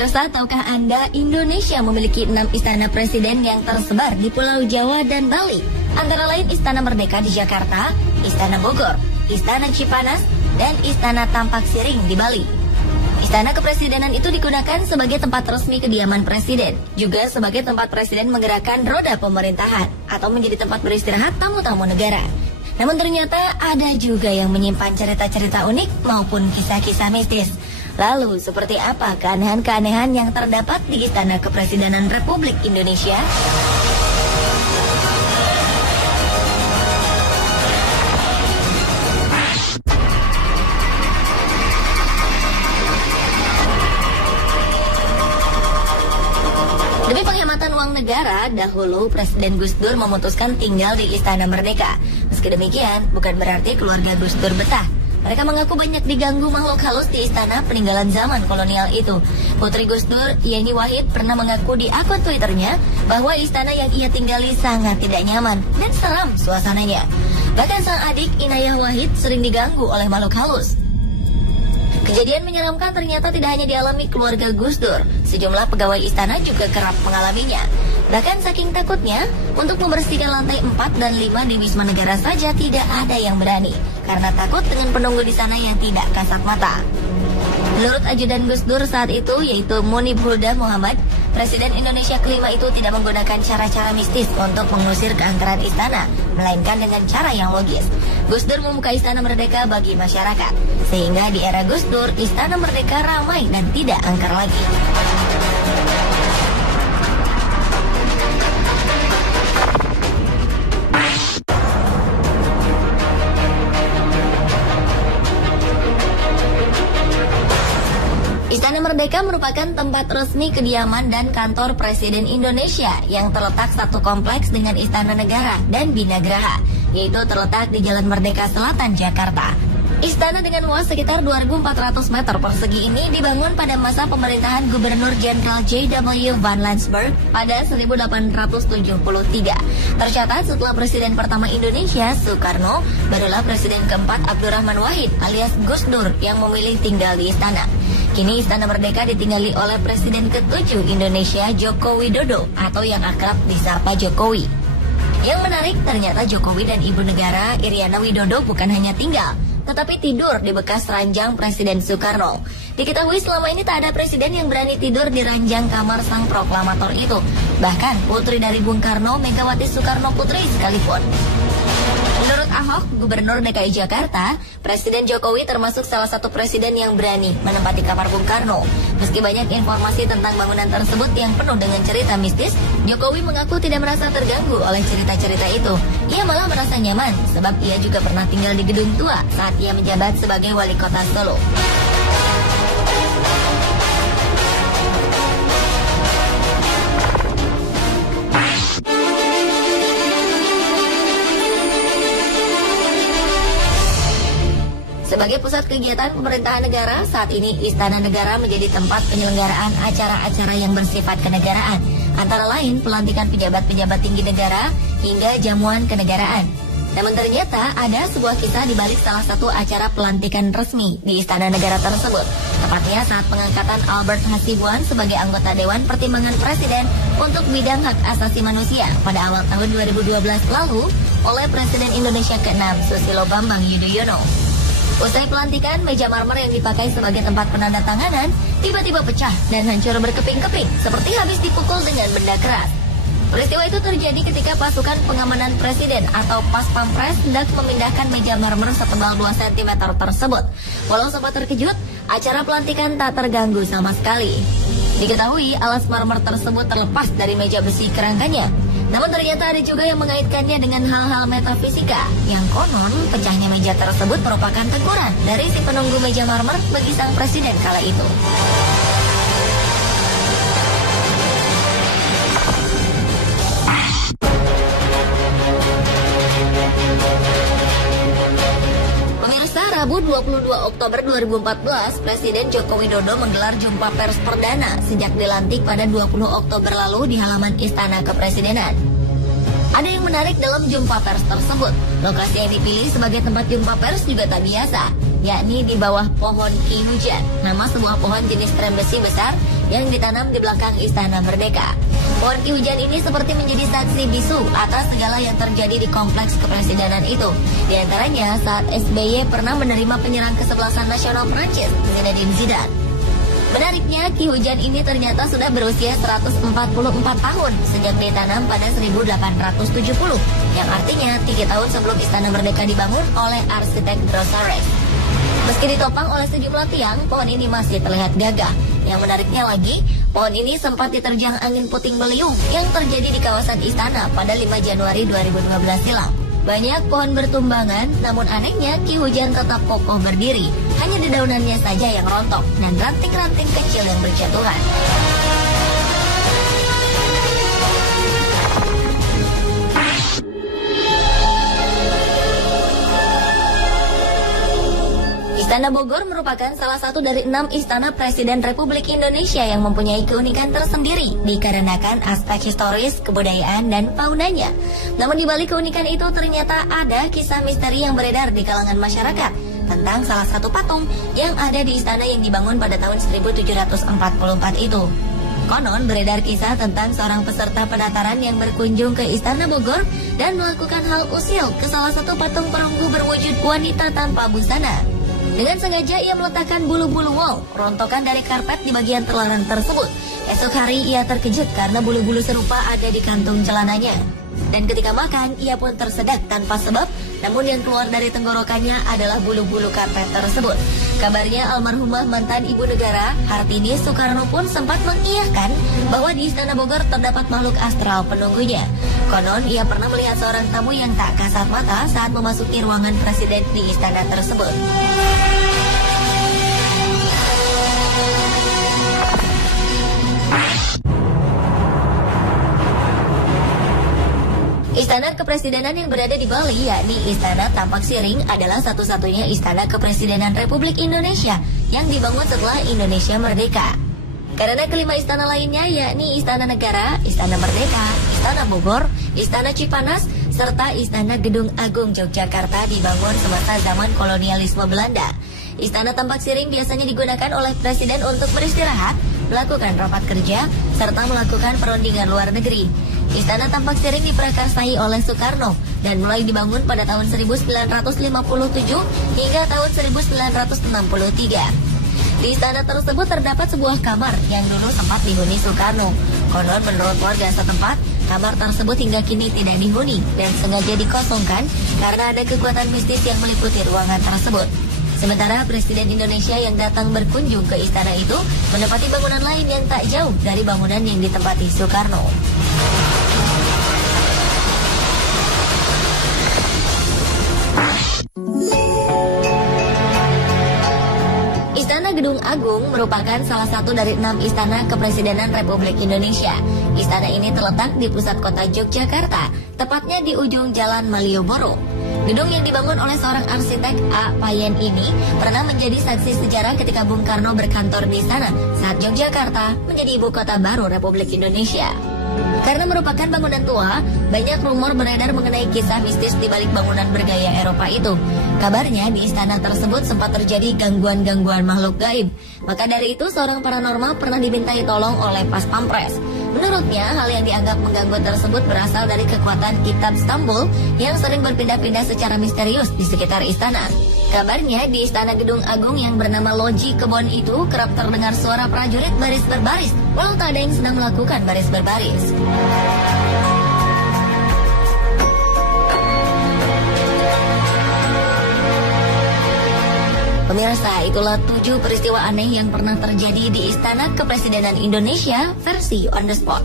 Pemirsa, tahukah Anda Indonesia memiliki 6 istana presiden yang tersebar di Pulau Jawa dan Bali? Antara lain Istana Merdeka di Jakarta, Istana Bogor, Istana Cipanas, dan Istana Tampak Siring di Bali. Istana kepresidenan itu digunakan sebagai tempat resmi kediaman presiden, juga sebagai tempat presiden menggerakkan roda pemerintahan, atau menjadi tempat beristirahat tamu-tamu negara. Namun ternyata ada juga yang menyimpan cerita-cerita unik maupun kisah-kisah mistis. Lalu, seperti apa keanehan-keanehan yang terdapat di Istana Kepresidenan Republik Indonesia? Demi penghematan uang negara, dahulu Presiden Gus Dur memutuskan tinggal di Istana Merdeka. Meski demikian, bukan berarti keluarga Gus Dur betah. Mereka mengaku banyak diganggu makhluk halus di istana peninggalan zaman kolonial itu. Putri Gus Dur, Yeni Wahid, pernah mengaku di akun Twitternya bahwa istana yang ia tinggali sangat tidak nyaman dan seram suasananya. Bahkan sang adik Inayah Wahid sering diganggu oleh makhluk halus. Kejadian menyeramkan ternyata tidak hanya dialami keluarga Gus Dur. Sejumlah pegawai istana juga kerap mengalaminya. Bahkan saking takutnya, untuk membersihkan lantai 4 dan 5 di Wisma Negara saja tidak ada yang berani, karena takut dengan penunggu di sana yang tidak kasat mata. Menurut ajudan Gus Dur saat itu, yaitu Munib Huda Muhammad, Presiden Indonesia kelima itu tidak menggunakan cara-cara mistis untuk mengusir keangkeran istana, melainkan dengan cara yang logis. Gus Dur membuka Istana Merdeka bagi masyarakat, sehingga di era Gus Dur, Istana Merdeka ramai dan tidak angker lagi. Istana Merdeka merupakan tempat resmi kediaman dan kantor Presiden Indonesia yang terletak satu kompleks dengan Istana Negara dan Binagraha, yaitu terletak di Jalan Merdeka Selatan, Jakarta. Istana dengan luas sekitar 2.400 meter persegi ini dibangun pada masa pemerintahan Gubernur Jenderal J.W. Van Lansberg pada 1873. Tercatat setelah Presiden pertama Indonesia, Soekarno, barulah Presiden keempat Abdurrahman Wahid alias Gus Dur yang memilih tinggal di istana. Kini Istana Merdeka ditinggali oleh Presiden ke-7 Indonesia, Joko Widodo, atau yang akrab disapa Jokowi. Yang menarik, ternyata Jokowi dan Ibu Negara Iriana Widodo bukan hanya tinggal, tetapi tidur di bekas ranjang Presiden Soekarno. Diketahui selama ini tak ada presiden yang berani tidur di ranjang kamar sang proklamator itu. Bahkan putri dari Bung Karno, Megawati Soekarno Putri sekalipun. Menurut Ahok, Gubernur DKI Jakarta, Presiden Jokowi termasuk salah satu presiden yang berani menempati kamar Bung Karno. Meski banyak informasi tentang bangunan tersebut yang penuh dengan cerita mistis, Jokowi mengaku tidak merasa terganggu oleh cerita-cerita itu. Ia malah merasa nyaman, sebab ia juga pernah tinggal di gedung tua saat ia menjabat sebagai wali kota Solo. Sebagai pusat kegiatan pemerintahan negara, saat ini Istana Negara menjadi tempat penyelenggaraan acara-acara yang bersifat kenegaraan, antara lain pelantikan pejabat-pejabat tinggi negara hingga jamuan kenegaraan. Namun ternyata ada sebuah kisah di balik salah satu acara pelantikan resmi di Istana Negara tersebut, tepatnya saat pengangkatan Albert Hasibuan sebagai anggota Dewan Pertimbangan Presiden untuk bidang hak asasi manusia pada awal tahun 2012 lalu oleh Presiden Indonesia ke-6 Susilo Bambang Yudhoyono. Usai pelantikan, meja marmer yang dipakai sebagai tempat penandatanganan tiba-tiba pecah dan hancur berkeping-keping seperti habis dipukul dengan benda keras. Peristiwa itu terjadi ketika pasukan pengamanan presiden atau Pas Pampres hendak memindahkan meja marmer setebal 2 cm tersebut. Walau sempat terkejut, acara pelantikan tak terganggu sama sekali. Diketahui alas marmer tersebut terlepas dari meja besi kerangkanya. Namun ternyata ada juga yang mengaitkannya dengan hal-hal metafisika, yang konon pecahnya meja tersebut merupakan teguran dari si penunggu meja marmer bagi sang presiden kala itu. Pemirsa, Rabu 22 Oktober 2014, Presiden Joko Widodo menggelar jumpa pers perdana sejak dilantik pada 20 Oktober lalu di halaman Istana Kepresidenan. Ada yang menarik dalam jumpa pers tersebut. Lokasi yang dipilih sebagai tempat jumpa pers juga tak biasa. yakni di bawah pohon Ki Hujan, nama sebuah pohon jenis trem besi besar yang ditanam di belakang Istana Merdeka. Pohon Ki Hujan ini seperti menjadi saksi bisu atas segala yang terjadi di kompleks kepresidenan itu. Di antaranya saat SBY pernah menerima penyerang kesebelasan nasional Prancis, Zinedine Zidane. Menariknya, Ki Hujan ini ternyata sudah berusia 144 tahun sejak ditanam pada 1870, yang artinya 3 tahun sebelum Istana Merdeka dibangun oleh arsitek Grosarek. Meski ditopang oleh sejumlah tiang, pohon ini masih terlihat gagah. Yang menariknya lagi, pohon ini sempat diterjang angin puting beliung yang terjadi di kawasan Istana pada 5 Januari 2012 silam. Banyak pohon bertumbangan, namun anehnya Ki Hujan tetap kokoh berdiri. Hanya dedaunannya saja yang rontok dan ranting-ranting kecil yang berjatuhan. Istana Bogor merupakan salah satu dari 6 istana Presiden Republik Indonesia yang mempunyai keunikan tersendiri dikarenakan aspek historis, kebudayaan, dan faunanya. Namun di balik keunikan itu ternyata ada kisah misteri yang beredar di kalangan masyarakat tentang salah satu patung yang ada di istana yang dibangun pada tahun 1744 itu. Konon beredar kisah tentang seorang peserta pendaftaran yang berkunjung ke Istana Bogor dan melakukan hal usil ke salah satu patung perunggu berwujud wanita tanpa busana. Dengan sengaja ia meletakkan bulu-bulu wol, rontokan dari karpet di bagian terlarang tersebut. Esok hari ia terkejut karena bulu-bulu serupa ada di kantung celananya. Dan ketika makan, ia pun tersedak tanpa sebab, namun yang keluar dari tenggorokannya adalah bulu-bulu karpet tersebut. Kabarnya almarhumah mantan ibu negara, Hartini Soekarno pun sempat mengiyahkan bahwa di Istana Bogor terdapat makhluk astral penunggunya. Konon, ia pernah melihat seorang tamu yang tak kasat mata saat memasuki ruangan presiden di istana tersebut. Istana Kepresidenan yang berada di Bali, yakni Istana Tampak Siring, adalah satu-satunya istana kepresidenan Republik Indonesia yang dibangun setelah Indonesia merdeka. Karena kelima istana lainnya, yakni Istana Negara, Istana Merdeka, Istana Bogor, Istana Cipanas, serta Istana Gedung Agung Yogyakarta dibangun semasa zaman kolonialisme Belanda. Istana Tampak Siring biasanya digunakan oleh presiden untuk beristirahat, melakukan rapat kerja, serta melakukan perundingan luar negeri. Istana Tampak Siring diprakarsai oleh Soekarno dan mulai dibangun pada tahun 1957 hingga tahun 1963. Di istana tersebut terdapat sebuah kamar yang dulu sempat dihuni Soekarno. Konon menurut warga setempat, kamar tersebut hingga kini tidak dihuni dan sengaja dikosongkan karena ada kekuatan mistis yang meliputi ruangan tersebut. Sementara Presiden Indonesia yang datang berkunjung ke istana itu menempati bangunan lain yang tak jauh dari bangunan yang ditempati Soekarno. Istana Gedung Agung merupakan salah satu dari 6 istana kepresidenan Republik Indonesia. Istana ini terletak di pusat kota Yogyakarta, tepatnya di ujung Jalan Malioboro. Gedung yang dibangun oleh seorang arsitek A. Payen ini pernah menjadi saksi sejarah ketika Bung Karno berkantor di sana saat Yogyakarta menjadi ibu kota baru Republik Indonesia. Karena merupakan bangunan tua, banyak rumor beredar mengenai kisah mistis di balik bangunan bergaya Eropa itu. Kabarnya di istana tersebut sempat terjadi gangguan-gangguan makhluk gaib. Maka dari itu seorang paranormal pernah dimintai tolong oleh Pas Pampres. Menurutnya, hal yang dianggap mengganggu tersebut berasal dari kekuatan kitab Stambul yang sering berpindah-pindah secara misterius di sekitar istana. Kabarnya di Istana Gedung Agung yang bernama Loji Kebon itu kerap terdengar suara prajurit baris berbaris, walau tak ada yang sedang melakukan baris berbaris. Pemirsa, itulah 7 peristiwa aneh yang pernah terjadi di Istana Kepresidenan Indonesia versi On The Spot.